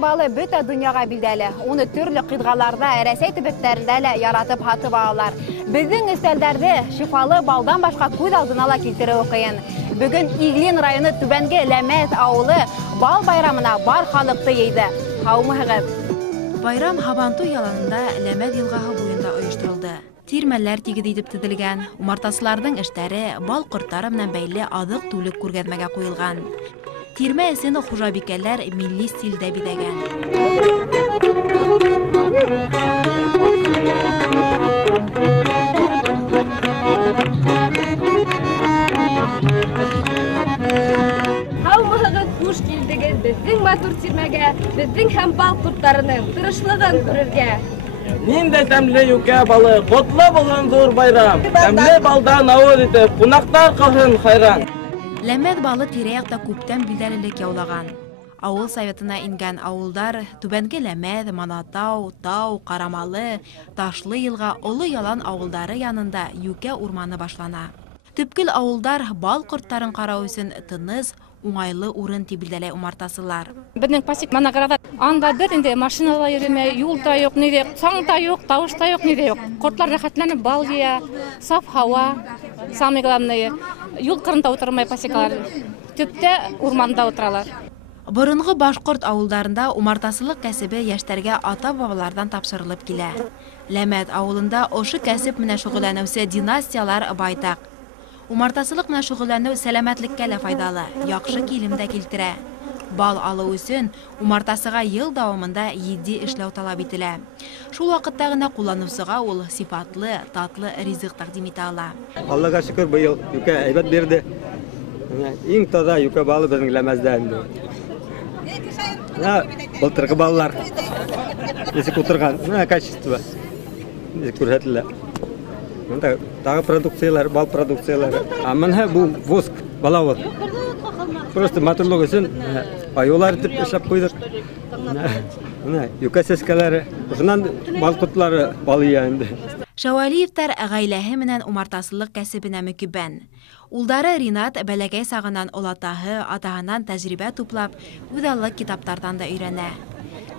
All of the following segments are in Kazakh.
балы бөтә дөньяга билдәле. Уны төрле кыйтгаларда, Рәсәй төбәкләрендә лә яратып һатып алалар. Безнең өстәлдәрдә шифалы балдан башка күз алдына ла килтерү кыен. Бүген Иглин районы Түбәнге Ләмәт авылы бал байрамына бар халыкты йыйды. Һаумыгыз. Байрам Һабанту яланында Ләмәт елгаһы буенда оештырылды. Тирмәләр тигез итеп төзелгән, умартасыларның эшләре бал кортлары белән бәйле азык-түлек күргәзмәгә куелган. Тирмә эсен хуҗабикәләр милли стильдә бидәгән. Һаумыгыз, хуш килдегез безнең матур тирмәгә, безнең һәм бал кортларының тырышлыгын күрергә. Нинде тәмле юкә балы, котлы булган зур байрам. Тәмле балдан авыр итеп, кунактар калган хайран. Ләмәт балы тирә-якта күптән билдәлелек яулаган. Авыл советына ингән авылдар Түбәнге Ләмәт, Манатау, Тау, Карамалы, Ташлы елга, Олы Ялан авылдары янында юкә урманы башлана. Төпкел авылдар бал кортларын карау өчен тыныч, уңайлы урын дип билдәләй умартасылар. Безнең пасик Манаграда анда бер инде машинала йөрмәй, юл да юк, ниде, саң да юк, тавыш да юк, ниде юк. Кортлар рәхәтләнеп бал җыя, саф һава, самое главное, юл кырында утырмай пасикалар. Төптә урманда утыралар. Борынгы башкорт авылдарында умартасылык кәсебе яшьтәргә ата-бабалардан тапшырылып килә. Ләмәт авылында ошы кәсеп менә шөгыльләнүче династиялар байтак. Умартасылык менә шөгыльләнү сәламәтлеккә лә файдалы, яхшы килем дә килтерә. Бал алу өчен умартасыга ел дәвамында 7 эшләү талап ителә. Шул вакытта гына кулланучыга ул сифатлы, татлы ризык тәкъдим итә ала. Аллага шөкер, быел юкә әйбәт берде. Иң таза юкә балы безнең Ләмәздә инде. Былтыргы баллар. Нисек утырган, качество. Нисек күрһәтелә. Монда тагы продукциялар, бал продукциялары. Менә бу воск, балавыз. Просто матурлык өчен аюлар итеп эшләп куйдык. Менә юкә сәскәләре, шуннан бал кортлары бал ия инде. Шәвалиевтар гаиләһе менән умартасылык кәсебенә мөкиббән. Улдары Ринат бәләгәй сагыннан олатаһы, атаһынан тәҗрибә туплап, үҙаллык китаптардан да өйрәнә.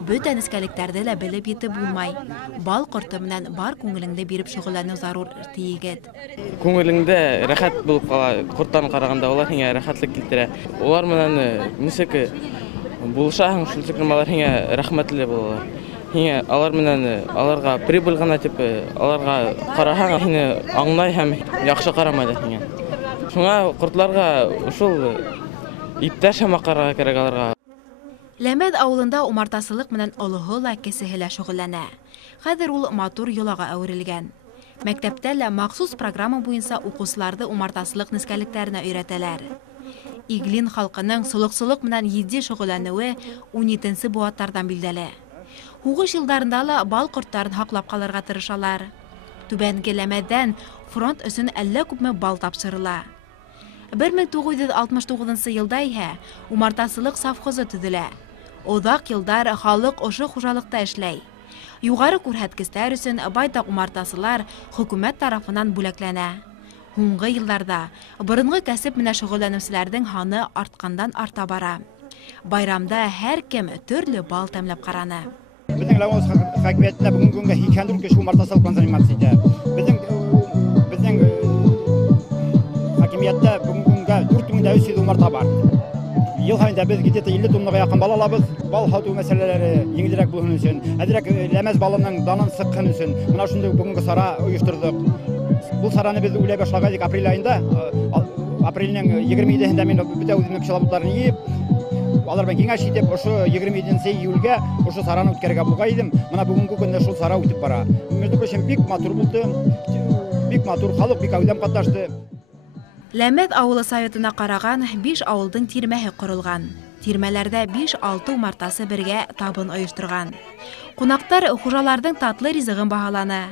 Бөтен нескәлекләрде лә белеп етеп булмай. Бал корты менән бар күңелеңде биреп шөгыльләнү зарур тиегет. Күңелеңдә рәхәт булып кала, корттан караганда улар һиңа рәхәтлек китерә. Улар менән нисек булышаһың, шул тикмәләр һиңа рәхмәтле булалар. Һиңа алар менән аларга прибыль гына дип, аларга караһаң, һине аңлай һәм яхшы карамайды һиңа. Шуңа кортларга ушул иптәш һәм карарга кирәк аларга. Ләмәт авылында умартасылык менән олыһы ла кесеһе лә шөгыльләнә. Хәзер ул матур йолага әверелгән. Мәктәптә лә махсус программа буенча укучыларны умартасылык нескәлекләренә өйрәтәләр. Иглин халкының солык-солык менән җитди шөгыльләнүе 17нче буаттардан билдәле. Хугыш елдарында ла бал кортларын хаклап калырга тырышалар. Түбәнге Ләмәттән фронт өчен әллә күпме бал тапшырыла. 1969 елда иһә умартасылык совхозы төзелә. Озак елдар халык ошы хуҗалыкта эшләй. Югары күрһәткечләр өчен байтак умартасылар хөкүмәт тарафыннан бүләкләнә. Һуңгы елларда борынгы кәсеп менән шөгыльләнүчеләрнең ханы арткандан арта бара. Байрамда һәр кем төрле бал тәмләп караны. Безнең Ләмәт хакимиятендә бүгенге көнгә 200 кеше умартасылык заниматься итә. Безнең хакимиятта бүгенге көнгә 4300 умарта бар. Ел һайында без где-то 50 тоннага якын бал алабыз. Бал һату мәсьәләләре еңелрәк булган өчен, әзрәк Ләмәт балының данын сыккан өчен, менә шундый бүгенге сара оештырдык. Бу сараны без уйлай башлаганбыз апрель айында. Апрельнең 27-ендә мин бөтә үземнең кычалапларны йыеп, алар белән киңәш итеп, ошо 27 июльгә ошо сараны үткәрергә булган идем. Менә бүгенге көндә шул сара үтеп бара. Между прочим, бик матур булды. Бик матур, халык бик әүдәм катнашты. Ләмәт авылы советына караган 5 авылдың тирмәһе корылган. Тирмәләрдә 5-6 умартасы бергә табын оештырган. Кунактар хуҗаларның татлы ризыгын баһалана.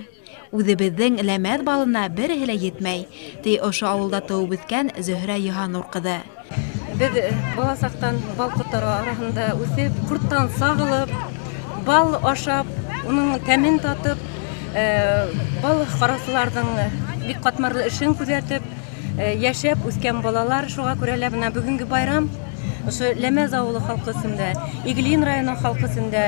Үзебезнең Ләмәт балына береһе лә йетмәй, ди ошо авылда туып үскән Зөһрә Йыһанур кызы. Без баласактан бал кортлары арасында үсеп, корттан сагылып, бал ашап, уның тәмен татып, бал карасыларның бик катмарлы эшен күзәтеп, яшәп үскән балалар, шуңа күрә лә менә бүгенге байрам ошо Лемез авылы халкы өсүндө, Иглин районунун халкы өсүндө,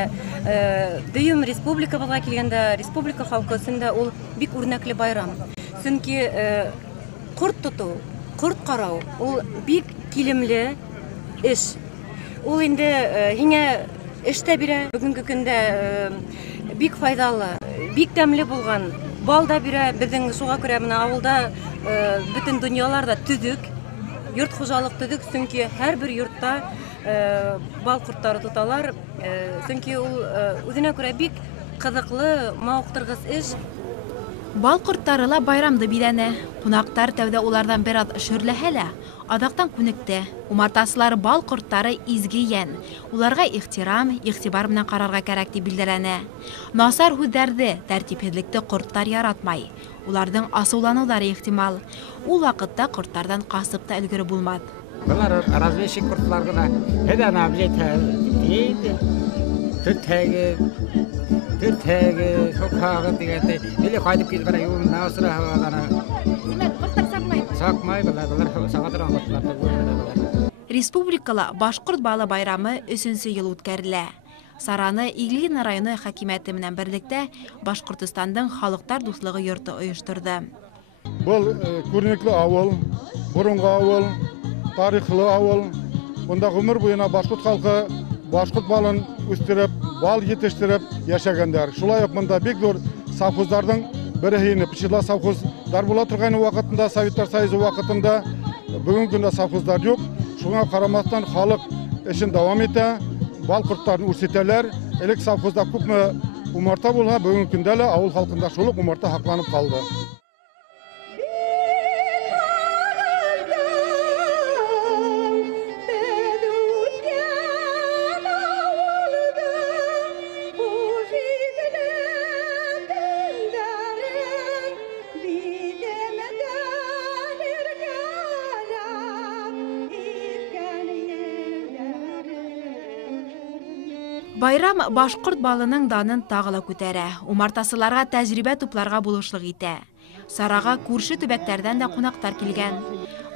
дүйүм республикабызга келгенде республика халкы өсүндө ул бик үрнәкле байрам. Чөнки курт тутуу, курт карау ул бик килемле эш. Ул инде һиңә эштә бирә. Бүгенге көндә бик файдалы, бик тәмле булган бал да бирә. Безнең шуга күрә менә авылда бөтен дөньяларда төзүк, йорт хуҗалык төзүк, чөнки һәрбер йортта бал курттары тоталар. Чөнки ул үзенә күрә бик кызыклы, мавыктыргыс эш. Бал корттары ла байрамды биләне. Кунактар тәүдә улардан бер аз шөрләһә лә, адактан күнекте. Умартасылар бал корттары изге йән. Уларга ихтирам, игътибар белән карарга кирәк дип билдәләнә. Насар һүзләрде, тәртипһезлекте корттар яратмай. Уларның асуланулары ихтимал. Ул вакытта корттардан касып та өлгерү булмады. Bunlar разведчик kurtlarga da heden abiye teydi. Tütegi, sokağı digende. Bile kaydıp gidip bana yolun nasıl havadana. Корттар сакмай. Sakmay bunlar sağadıran kurtlar da bunlar. Республикала Башкорт балы байрамы 3-нче ел үткәрелә. Сараны Иглин районы хакимияте менән берлектә Башкортстандың халыктар дуслыгы йорты оештырды. Бұл көрнеклі авыл, бұрынғы авыл, тарихлы авыл. Онда ғұмыр бойына башқұрт халқы башқұрт балын өстеріп, бал етештіріп яшагендар. Шулай мұнда бек зор совхоздардың бірі хейіні пішіла совхоздар бола тұрған уақытында, Советтер Союзы уақытында бүгінгі күнде совхоздар жоқ. Шуңа қарамастан халық ішін давам ете, бал құрттарын өрсетелер. Элек совхозда көпме умарта болға, бүгінгі күнде ауыл халқында шулық умарта хақланып қалды. Байрам башкорт балының данын тагыла күтәрә. Умартасыларга тәҗрибә тупларга булышлык итә. Сарага күрше төбәктәрдән дә кунактар килгән.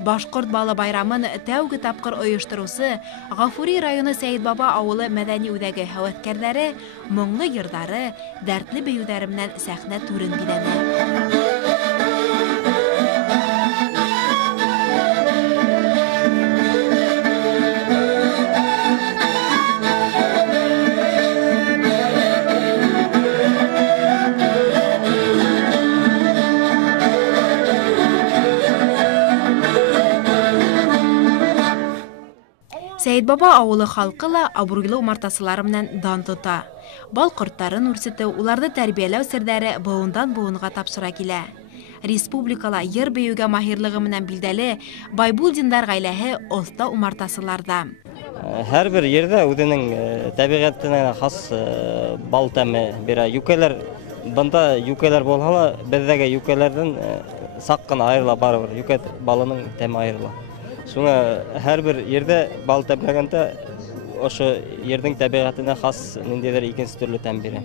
Башкорт балы байрамын тәүге тапкыр оештырусы Гафури районы Сәйитбаба авылы мәдәни үҙәге һәвәткәрләре моңлы йырдары, дәртле бейүҙәре менән сәхнә түрен биләне. Сәйитбаба авылы халкы ла абруйлы умартасылары менән дан тота. Бал корттарын үрсетү, уларны тәрбияләү сердәре буындан буынга тапшыра килә. Республикала йыр бейүгә маһирлыгы менән билдәле Байбулдиндар гаиләһе оста умартасыларда. Һәрбер ердә үзенең табигатына хас бал тәме бирә. Юкәләр, бында юкәләр булһа ла, бездәге юкәләрдән сак кына айырыла барыбер. Юкә балының тәме айырыла. Шуңа һәрбер ердә бал тәбәгәндә ошо ердең табигатына хас ниндидер икенче төрле тәм бирә.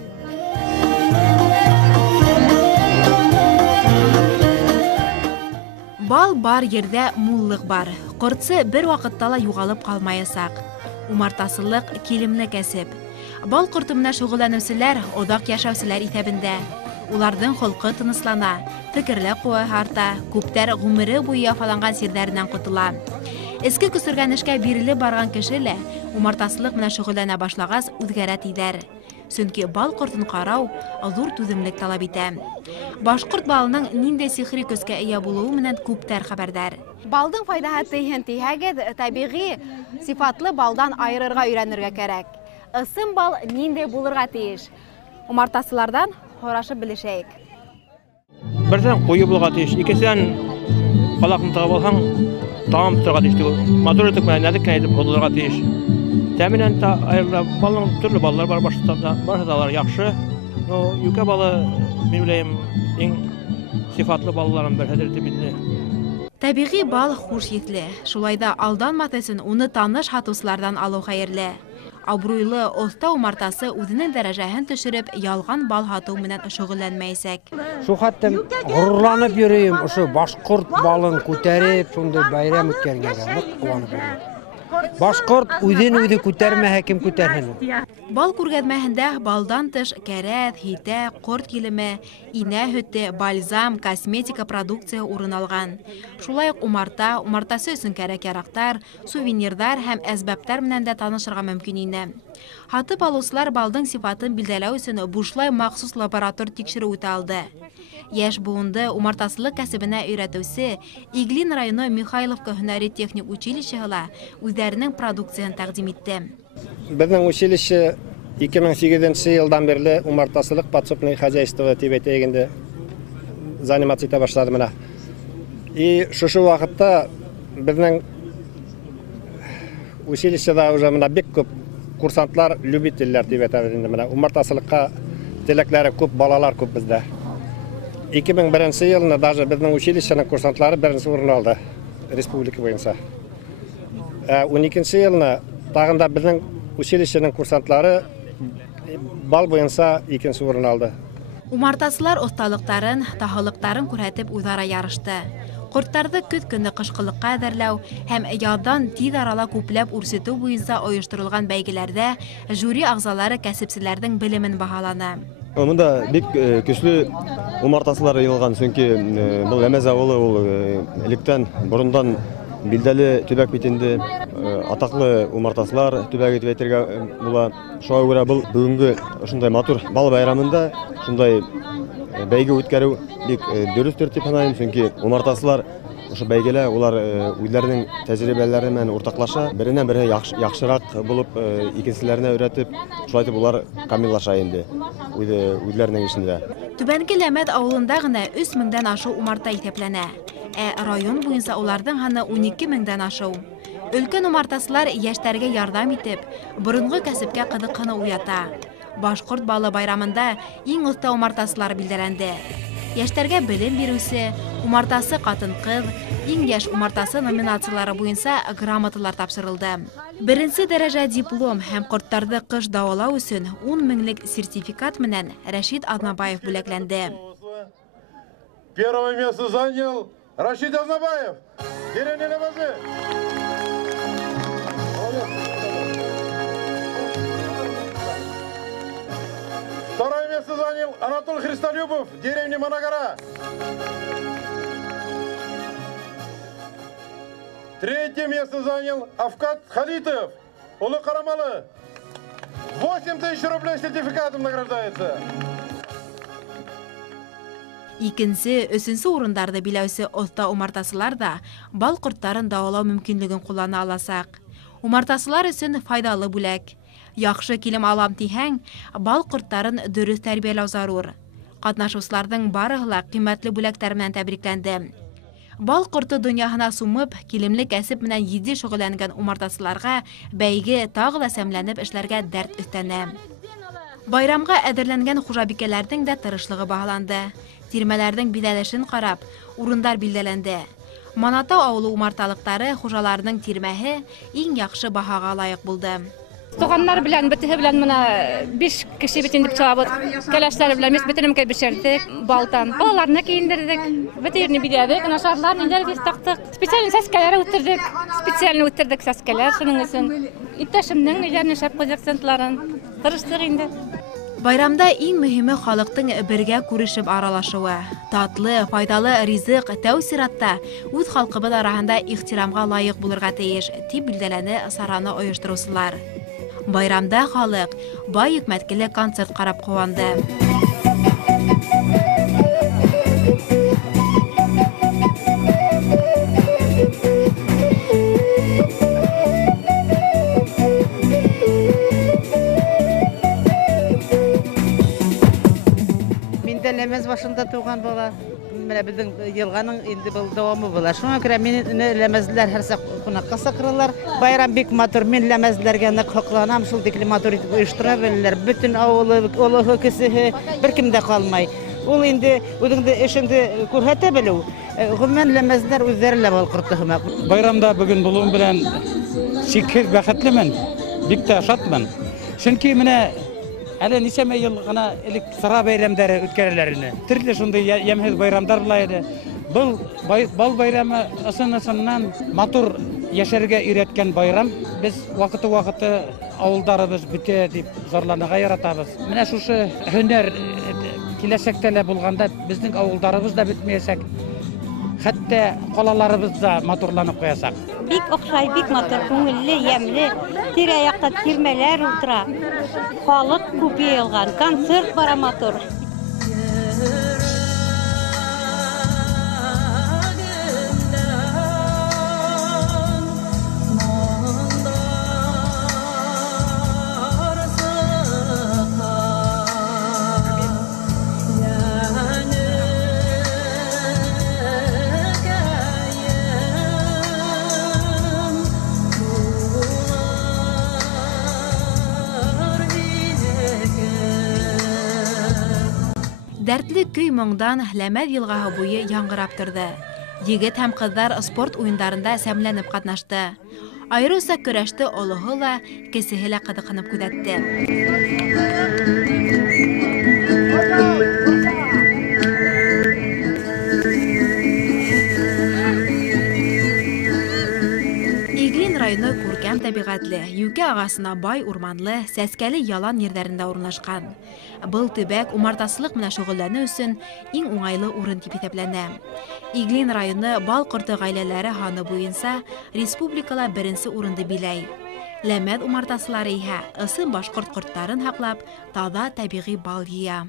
Бал бар ердә муллык бар. Кортсы бер вакытта ла югалып калмаячак. Умартасылык килемле кәсеп. Бал корты менән шөгыльләнүчеләр одак яшәүчеләр исәбендә. Уларның холкы тыныслана, фикерле куә арта, күптәр гомере буе яфаланган сирдәреннән кутыла. Эске күсергән эшкә бирелеп барган кеше лә умартасылык менән шөгыльләнә башлагас үзгәрә тидер. Чөнки бал кортын карау зур түземлек талап итә. Башкорт балының ниндәй сихри көскә ия булуы менән күптәр хәбәрдар. Балдың файдаһы тиһәгез табигый сифатлы балдан айырырга өйрәнергә кирәк. Ысым бал ниндәй булырга тиеш? Умартасылардан Хорашып білешейік. Бірден қойы болға тиіш. Икесен қалақын тағып алған тағам тұрға тиіш. Мотор етіп мәнәдік кәйдіп қолдырға тиіш. Тәмінен балының түрлі балалар бар башыдалар яқшы. Юка балы, мен білейім, ең сифатлы балаларын бір әдірді білді. Табиғи бал хуш етлі. Шулайда алданмас өчен уны таныш хатусылардан алу хәерле. Абруйлы оста умартасы үзенең дәрәҗәһен төшереп, ялган бал хату менән шөгыльләнмәйсәк. Шу хәттем горурланып йөрим, ошо башкорт балын күтәреп, шундый байрам үткәргәнгә нык куанып йөрим. башкорт үҙен-үҙе күтәрмәһә кем күтәрһен? Бал күргәҙмәһендә балдан тыш кәрәҙ, һитә, ҡорт килеме, инә һөтө, бальзам, косметика продукция урын алған. Шулай уҡ умарта, умартасы өсөн кәрәк-ярактар, сувенирҙар һәм әсбаптар менән дә танышырға мөмкин ине. Һатып алыусылар балдың сифатын билдәләү өсөн бушлай махсус лаборатор тикшереү үтә алды. Яш буынды умартасылык кәсебенә өйрәтеүсе Иглин районы Михайловка һөнәри техник училищеһы ла үҙҙәренең продукцияһын тәҡдим итте. Безнең училище 2008 йылдан бирле умартасылык подсобный хозяйство дип әйтәйек заниматься итә башлады менә. И шушы вакытта безнең училищеда уже менә бик күп курсантлар, любительләр дип әйтәбез инде менә. Умартасылыкка теләкләре күп, балалар күп бездә. 2001 елны даже безнең училищеның курсантлары беренче урын алды республика буенча. 12 елны тагында безнең училищеның курсантлары бал буенча 2нче урын алды. Умартасылар осталыктарын, таһылыктарын күрһәтеп үҙара ярышты. Ҡорттарҙы көҙ көнө ҡышҡылыҡҡа әҙерләү һәм яҙҙан тиҙ арала күпләп үрсетеү буйынса ойошторолған бәйгеләрҙә жюри ағзалары кәсепселәрҙең белемен баһаланы. Мында бик көслө умартасылар йыйылған, сөнки был Әмәз ауылы ул электән борындан билдәле төбәк бит инде. Атаҡлы умартасылар төбәге дип әйтергә була. Шуңа күрә был бүгенге ошондай матур бал байрамында шундай бәйге үткәрү бик дөрөстөр дип һанайм, сөнки умартасылар ошо бәйгелә улар үзләренең тәҗрибәләре менән уртаклаша, беренә бере яхшырак булып, икенчеләренә өйрәтеп, шулай итеп улар камиллаша инде үзләренең эшендә. Түбәнге Ләмәт авылында гына 3000-дән ашу умарта иҫәпләнә. Район буйынса уларҙың һаны 12 000-дән ашыу. Өлкән умартасылар йәштәргә ярҙам итеп, боронғо кәсепкә ҡыҙыҡһыныу уята. Башҡорт балы байрамында иң оҫта умартасылар билдәләнде. Йәштәргә белем биреүсе, умартасы ҡатын-ҡыҙ, иң йәш умартасы номинациялары буйынса грамоталар тапшырылды. Беренсе дәрәжә диплом һәм ҡорттарҙы ҡыш дауалау өсөн 10 000-лек сертификат менән Рәшид Аҙнабаев бүләкләнде. Первое место занял Рашид Азнабаев. Второе место занял Анатолий Христолюбов, деревня Манагора. Третье место занял Авкат Халитов, Улы Карамалы. 8000 рублей сертификатом награждается. Икенсе, өсөнсө урындарҙы биләүсе оҫта умартасылар да бал ҡорттарын дауалау мөмкинлеген ҡуллана аласаҡ. Умартасылар өсөн файҙалы бүләк. Яҡшы килем алам тиһәң, бал ҡорттарын дөрөҫ тәрбиәләү зарур. Ҡатнашыусыларҙың барыһы ла ҡиммәтле бүләктәр менән тәбрикләнде. Бал ҡорто донъяһына сумып, килемле кәсеп менән етди шөғөлләнгән умартасыларға бәйге тағы да сәмләнеп эшләргә дәрт өҫтәнә. Байрамға әҙерләнгән хужабикәләрҙең дә тырышлығы баһаланды. Тирмәләрҙең биҙәлешен ҡарап, урындар билдәләнде. Манатау ауылы умарталыҡтары хужаларының тирмәһе иң яҡшы баһаға лайыҡ булды. Туғандар белән, бөтәһе белән мына 5 кеше бит инде чабып, кәләшләр белән без бөтенемкә бешердек, балтан. Балаларны киендердек, бөтәһен бидәдек, нашарлар нидәр без тактык. Специаль сәскәләр үттердек, специаль үттердек сәскәләр шуның өсөн. Иптәшемнең нидәрне шәп акцентларын тырыштык инде. Байрамда иң мөһиме халыҡтың бергә күрешеп аралашыуы. Татлы, файдалы ризыҡ тәү сиратта үҙ халҡыбыҙ араһында ихтирамға лайыҡ булырға тейеш, тип билдәләне сараны ойоштороусылар. Байрамда халыҡ бай йөкмәткеле концерт ҡарап ҡыуанды. Ләмәз башында туған бала, менә безнең йылғаның инде был дауамы була. Шуңа күрә мине ләмәзләр һәр саҡ ҡунаҡҡа саҡыралар. Байрам бик матур, мин ләмәзләргә ныҡ һоҡланам, шул тиклем матур итеп ойоштора беләләр. Бөтөн ауылы, олоһо, кесеһе, бер кем дә ҡалмай. Ул инде үҙеңде эшеңде күрһәтә белеү. Ғөмүмән ләмәзләр үҙҙәре лә бал ҡорто һымаҡ. Байрамда бөгөн булыуым белән сикһеҙ бәхетлемен, бик тә шатмын. Сөнки менә әле нисәмә йыл ғына элек сыра бәйрәмдәре үткәрәләр ине. Төрлө шундай йәмһеҙ байрамдар була иде. Был бал байрамы ысынынан матур яшәргә өйрәткән байрам. Без вакыты авылдарыбыз бүтә дип зарланырга яратабыз. Менә шушы һөнәр киләсәктә лә булганда безнең авылдарыбыз да бетмәячәк. Хәтта калаларыбыз да матурланып куячак. Бик охшай, бик матур, күңелле, ямьле. Тирә-якта тирмәләр утыра. Халык күп йыелган, концерт бара матур. Дәртле көй моңдан Ләмәд елгаһы буе яңгырап торды. Егет һәм кызлар спорт уеннарында сәмләнеп катнашты. Айрыуса көрәште олыһы ла, кесеһе лә кызыкынып күзәтте. Иглин районы күркәм табигатьле, юкә агасына бай урманлы, сәскәле ялан ерләрендә урнашкан. Был төбәк умартасылык менә шөгыльләнү өчен иң уңайлы урын дип исәпләнә. Иглин районы бал корты гаиләләре һаны буенча республикала беренче урынды биләй. Ләмәд умартасылары иһә ысым башкорт кортларын һаклап, таза табигый бал йыя.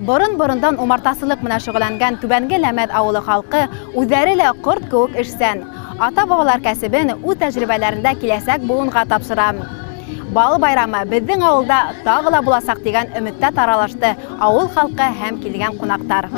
Борын-борындан умартасылык менә шөгыльләнгән Түбәнге Ләмәд авылы халкы үзләре лә корт кебек эшсән. Ата-бабалар кәсебен үз тәҗрибәләрендә киләсәк буынга тапшыра. Бал байрамы безнең авылда тагы ла буласак дигән өметтә таралышты авыл халкы һәм килгән кунактар.